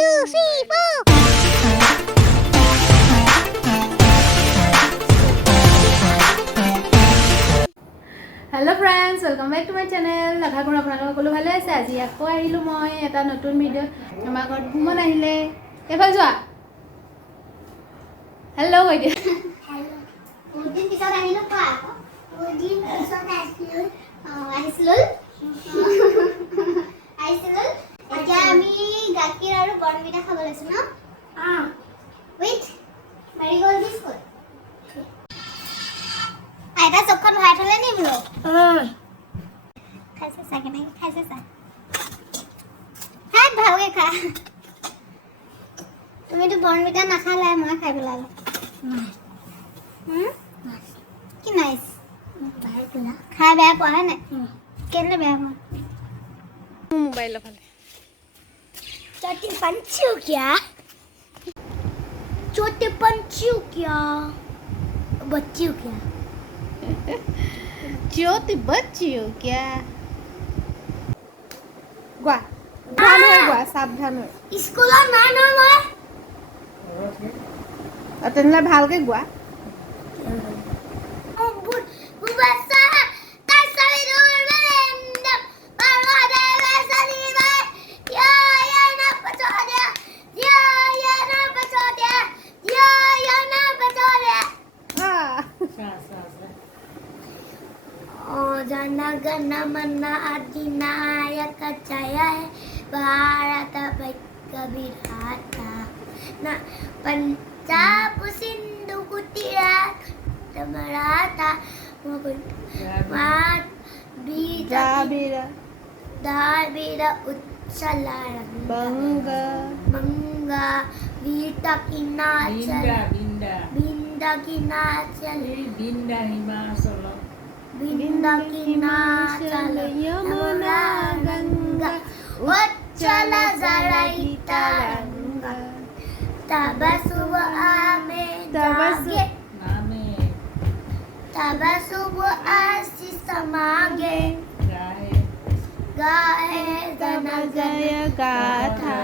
2, 3, 4. Hello friends, welcome back to my channel. আশা কৰোঁ আপোনালোক সকলো ভালে আছে। আজি আকৌ আহিলো মই এটা নতুন ভিডিও। আমাৰ ঘৰত ভ্ৰমণ আহিলে। এফাল যোৱা। হেল্ল' কৈ দিয়া। হেল্ল'। বহুদিন পিছত আহিলো কোৱা আকৌ। বহুদিন পিছত আহিছিলো। এতিয়া আমি গাখীৰ আৰু বৰ্ণভিটা খাব লৈছো ন? With marigold biscuit. আইতা চকখন ভৰাই থলে নি বোলো? খাইছে চা কেনেকে খাইছে চা। হাত ভালকে খা। তুমিতো বৰ্ণভিটা নাখালাই, মই খাই পেলালো। কি নাইস খাই বেয়া পোৱা হয় নাই? কেলে বেয়া পোৱা? মোবাইল ফালে छोटे पंछी हो क्या? छोटे पंछी हो क्या? बच्ची हो क्या? छोटी बच्ची हो क्या? গোৱা সাৱধান হৈ গোৱা, সাৱধান হৈ। স্কুলত নাই নহয় মই। তেনেহ'লে ভালকে গোৱা। Jana mana adinayaka jaya Bharata Bhagavata na Punjab Sindhu Gujarat Maratha Dravida Utchala Banga Vita Kinachal Binda Kinachal Binda Kinachal Yamuna Ganga Utchala Zaraita Ranga Tabasuba Ame Jage Tabasuba Asisamage Gahe Ganagaya Gatha